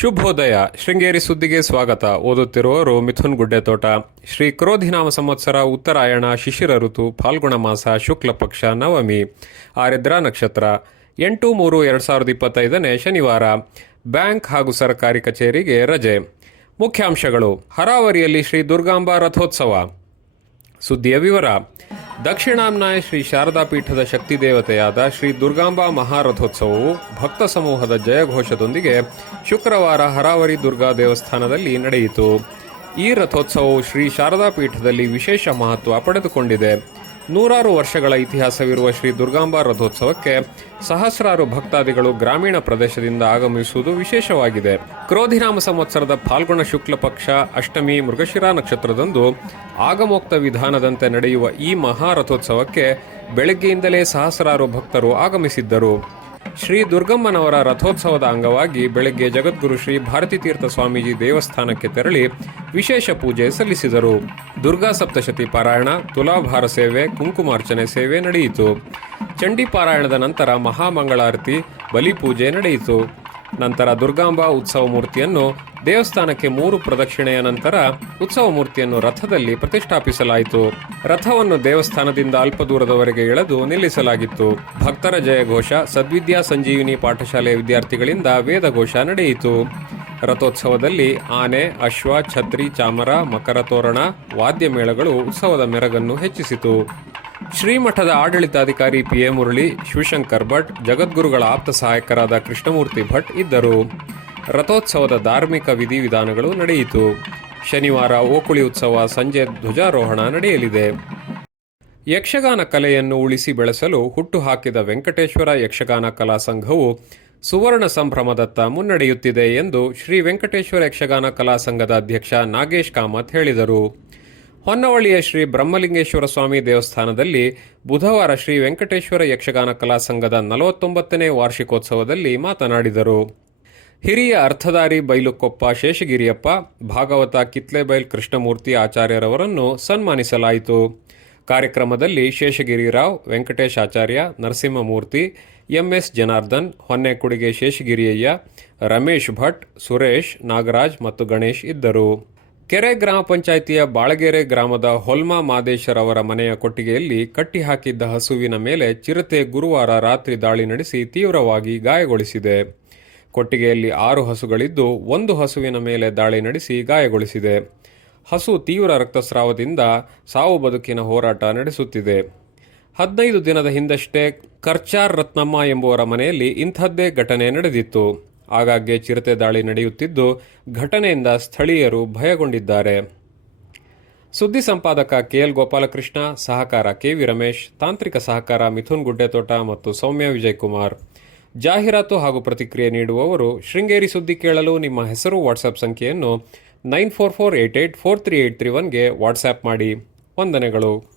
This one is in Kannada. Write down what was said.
ಶುಭೋದಯ. ಶೃಂಗೇರಿ ಸುದ್ದಿಗೆ ಸ್ವಾಗತ. ಓದುತ್ತಿರುವವರು ಮಿಥುನ್ ಗುಡ್ಡೆತೋಟ. ಶ್ರೀ ಕ್ರೋಧಿನಾಮ ಸಂವತ್ಸರ, ಉತ್ತರಾಯಣ, ಶಿಶಿರ ಋತು, ಫಾಲ್ಗುಣ ಮಾಸ, ಶುಕ್ಲ ಪಕ್ಷ, ನವಮಿ, ಆರಿದ್ರಾ ನಕ್ಷತ್ರ. ಎಂಟು ಮೂರು ಎರಡು ಸಾವಿರದ ಇಪ್ಪತ್ತೈದನೇ ಶನಿವಾರ. ಬ್ಯಾಂಕ್ ಹಾಗೂ ಸರ್ಕಾರಿ ಕಚೇರಿಗೆ ರಜೆ. ಮುಖ್ಯಾಂಶಗಳು. ಹರಾವರಿಯಲ್ಲಿ ಶ್ರೀ ದುರ್ಗಾಂಬಾ ರಥೋತ್ಸವ. ಸುದ್ದಿಯ ವಿವರ. ದಕ್ಷಿಣಾಮ್ನಾಯ ಶ್ರೀ ಶಾರದಾ ಪೀಠದ ಶಕ್ತಿ ದೇವತೆಯಾದ ಶ್ರೀ ದುರ್ಗಾಂಬಾ ಮಹಾರಥೋತ್ಸವವು ಭಕ್ತ ಸಮೂಹದ ಜಯಘೋಷದೊಂದಿಗೆ ಶುಕ್ರವಾರ ಹರಾವರಿ ದುರ್ಗಾ ದೇವಸ್ಥಾನದಲ್ಲಿ ನಡೆಯಿತು. ಈ ರಥೋತ್ಸವವು ಶ್ರೀ ಶಾರದಾ ಪೀಠದಲ್ಲಿ ವಿಶೇಷ ಮಹತ್ವ ಪಡೆದುಕೊಂಡಿದೆ. ನೂರಾರು ವರ್ಷಗಳ ಇತಿಹಾಸವಿರುವ ಶ್ರೀ ದುರ್ಗಾಂಬಾ ರಥೋತ್ಸವಕ್ಕೆ ಸಹಸ್ರಾರು ಭಕ್ತಾದಿಗಳು ಗ್ರಾಮೀಣ ಪ್ರದೇಶದಿಂದ ಆಗಮಿಸುವುದು ವಿಶೇಷವಾಗಿದೆ. ಕ್ರೋಧಿರಾಮ ಸಂವತ್ಸರದ ಫಾಲ್ಗುಣ ಶುಕ್ಲ ಪಕ್ಷ, ಅಷ್ಟಮಿ ಮೃಗಶಿರಾ ನಕ್ಷತ್ರದಂದು ಆಗಮೋಕ್ತ ವಿಧಾನದಂತೆ ನಡೆಯುವ ಈ ಮಹಾರಥೋತ್ಸವಕ್ಕೆ ಬೆಳಗ್ಗೆಯಿಂದಲೇ ಸಹಸ್ರಾರು ಭಕ್ತರು ಆಗಮಿಸಿದ್ದರು. ಶ್ರೀ ದುರ್ಗಮ್ಮನವರ ರಥೋತ್ಸವದ ಅಂಗವಾಗಿ ಬೆಳಗ್ಗೆ ಜಗದ್ಗುರು ಶ್ರೀ ಭಾರತೀ ತೀರ್ಥ ಸ್ವಾಮೀಜಿ ದೇವಸ್ಥಾನಕ್ಕೆ ತೆರಳಿ ವಿಶೇಷ ಪೂಜೆ ಸಲ್ಲಿಸಿದರು. ದುರ್ಗಾ ಸಪ್ತಶತಿ ಪಾರಾಯಣ, ತುಲಾಭಾರ ಸೇವೆ, ಕುಂಕುಮಾರ್ಚನೆ ಸೇವೆ ನಡೆಯಿತು. ಚಂಡಿ ಪಾರಾಯಣದ ನಂತರ ಮಹಾಮಂಗಳಾರತಿ ಬಲಿಪೂಜೆ ನಡೆಯಿತು. ನಂತರ ದುರ್ಗಾಂಬಾ ಉತ್ಸವ ಮೂರ್ತಿಯನ್ನು ದೇವಸ್ಥಾನಕ್ಕೆ ಮೂರು ಪ್ರದಕ್ಷಿಣೆಯ ನಂತರ ಉತ್ಸವ ಮೂರ್ತಿಯನ್ನು ರಥದಲ್ಲಿ ಪ್ರತಿಷ್ಠಾಪಿಸಲಾಯಿತು. ರಥವನ್ನು ದೇವಸ್ಥಾನದಿಂದ ಅಲ್ಪ ದೂರದವರೆಗೆ ಎಳೆದು ನಿಲ್ಲಿಸಲಾಗಿತ್ತು. ಭಕ್ತರ ಜಯಘೋಷ, ಸದ್ವಿದ್ಯಾ ಸಂಜೀವಿನಿ ಪಾಠಶಾಲೆಯ ವಿದ್ಯಾರ್ಥಿಗಳಿಂದ ವೇದಘೋಷ ನಡೆಯಿತು. ರಥೋತ್ಸವದಲ್ಲಿ ಆನೆ, ಅಶ್ವ, ಛತ್ರಿ, ಚಾಮರ, ಮಕರ ತೋರಣ, ವಾದ್ಯ ಮೇಳಗಳು ಉತ್ಸವದ ಮೆರಗನ್ನು ಹೆಚ್ಚಿಸಿತು. ಶ್ರೀಮಠದ ಆಡಳಿತಾಧಿಕಾರಿ ಪಿ ಎ ಮುರಳಿ, ಶಿವಶಂಕರ್ ಭಟ್, ಜಗದ್ಗುರುಗಳ ಆಪ್ತ ಸಹಾಯಕರಾದ ಕೃಷ್ಣಮೂರ್ತಿ ಭಟ್ ಇದ್ದರು. ರಥೋತ್ಸವದ ಧಾರ್ಮಿಕ ವಿಧಿವಿಧಾನಗಳು ನಡೆಯಿತು. ಶನಿವಾರ ಓಕುಳಿ ಉತ್ಸವ ಸಂಜೆ ಧ್ವಜಾರೋಹಣ ನಡೆಯಲಿದೆ. ಯಕ್ಷಗಾನ ಕಲೆಯನ್ನು ಉಳಿಸಿ ಬೆಳೆಸಲು ಹುಟ್ಟುಹಾಕಿದ ವೆಂಕಟೇಶ್ವರ ಯಕ್ಷಗಾನ ಕಲಾ ಸಂಘವು ಸುವರ್ಣ ಸಂಭ್ರಮದತ್ತ ಮುನ್ನಡೆಯುತ್ತಿದೆ ಎಂದು ಶ್ರೀ ವೆಂಕಟೇಶ್ವರ ಯಕ್ಷಗಾನ ಕಲಾ ಸಂಘದ ಅಧ್ಯಕ್ಷ ನಾಗೇಶ್ ಕಾಮತ್ ಹೇಳಿದರು. ಹೊನ್ನವಳ್ಳಿಯ ಶ್ರೀ ಬ್ರಹ್ಮಲಿಂಗೇಶ್ವರ ಸ್ವಾಮಿ ದೇವಸ್ಥಾನದಲ್ಲಿ ಬುಧವಾರ ಶ್ರೀ ವೆಂಕಟೇಶ್ವರ ಯಕ್ಷಗಾನ ಕಲಾ ಸಂಘದ ನಲವತ್ತೊಂಬತ್ತನೇ ವಾರ್ಷಿಕೋತ್ಸವದಲ್ಲಿ ಮಾತನಾಡಿದರು. ಹಿರಿಯ ಅರ್ಥಧಾರಿ ಬೈಲುಕೊಪ್ಪ ಶೇಷಗಿರಿಯಪ್ಪ, ಭಾಗವತ ಕಿತ್ಲೆಬೈಲ್ ಕೃಷ್ಣಮೂರ್ತಿ ಆಚಾರ್ಯರವರನ್ನು ಸನ್ಮಾನಿಸಲಾಯಿತು. ಕಾರ್ಯಕ್ರಮದಲ್ಲಿ ಶೇಷಗಿರಿರಾವ್ ವೆಂಕಟೇಶ್ ಆಚಾರ್ಯ, ನರಸಿಂಹಮೂರ್ತಿ ಎಂಎಸ್ ಜನಾರ್ದನ್, ಹೊನ್ನೆಕುಡಿಗೆ ಶೇಷಗಿರಿಯಯ್ಯ, ರಮೇಶ್ ಭಟ್, ಸುರೇಶ್, ನಾಗರಾಜ್ ಮತ್ತು ಗಣೇಶ್ ಇದ್ದರು. ಕೆರೆ ಗ್ರಾಮ ಪಂಚಾಯಿತಿಯ ಬಾಳಗೆರೆ ಗ್ರಾಮದ ಹೊಲ್ಮಾ ಮಾದೇಶರ್ ಅವರ ಮನೆಯ ಕೊಟ್ಟಿಗೆಯಲ್ಲಿ ಕಟ್ಟಿಹಾಕಿದ್ದ ಹಸುವಿನ ಮೇಲೆ ಚಿರತೆ ಗುರುವಾರ ರಾತ್ರಿ ದಾಳಿ ನಡೆಸಿ ತೀವ್ರವಾಗಿ ಗಾಯಗೊಳಿಸಿದೆ. ಕೊಟ್ಟಿಗೆಯಲ್ಲಿ ಆರು ಹಸುಗಳಿದ್ದು, ಒಂದು ಹಸುವಿನ ಮೇಲೆ ದಾಳಿ ನಡೆಸಿ ಗಾಯಗೊಳಿಸಿದೆ. ಹಸು ತೀವ್ರ ರಕ್ತಸ್ರಾವದಿಂದ ಸಾವು ಬದುಕಿನ ಹೋರಾಟ ನಡೆಸುತ್ತಿದೆ. ಹದಿನೈದು ದಿನದ ಹಿಂದಷ್ಟೇ ಕರ್ಚಾರ್ ರತ್ನಮ್ಮ ಎಂಬುವರ ಮನೆಯಲ್ಲಿ ಇಂಥದ್ದೇ ಘಟನೆ ನಡೆದಿತ್ತು. ಆಗಾಗ್ಗೆ ಚಿರತೆ ದಾಳಿ ನಡೆಯುತ್ತಿದ್ದು ಘಟನೆಯಿಂದ ಸ್ಥಳೀಯರು ಭಯಗೊಂಡಿದ್ದಾರೆ. ಸುದ್ದಿ ಸಂಪಾದಕ ಕೆಎಲ್ ಗೋಪಾಲಕೃಷ್ಣ, ಸಹಕಾರ ಕೆವಿ ರಮೇಶ್, ತಾಂತ್ರಿಕ ಸಹಕಾರ ಮಿಥುನ್ ಗುಡ್ಡೆತೋಟ ಮತ್ತು ಸೌಮ್ಯ ವಿಜಯ್ ಕುಮಾರ್ ಜಾಹೀರಾತು ಹಾಗೂ ಪ್ರತಿಕ್ರಿಯೆ ನೀಡುವವರು, ಶೃಂಗೇರಿ ಸುದ್ದಿ ಕೇಳಲು ನಿಮ್ಮ ಹೆಸರು, ವಾಟ್ಸ್ಆಪ್ ಸಂಖ್ಯೆಯನ್ನು nine four four eight eight four three eight three ಒನ್ಗೆ WhatsApp ಮಾಡಿ. ವಂದನೆಗಳು.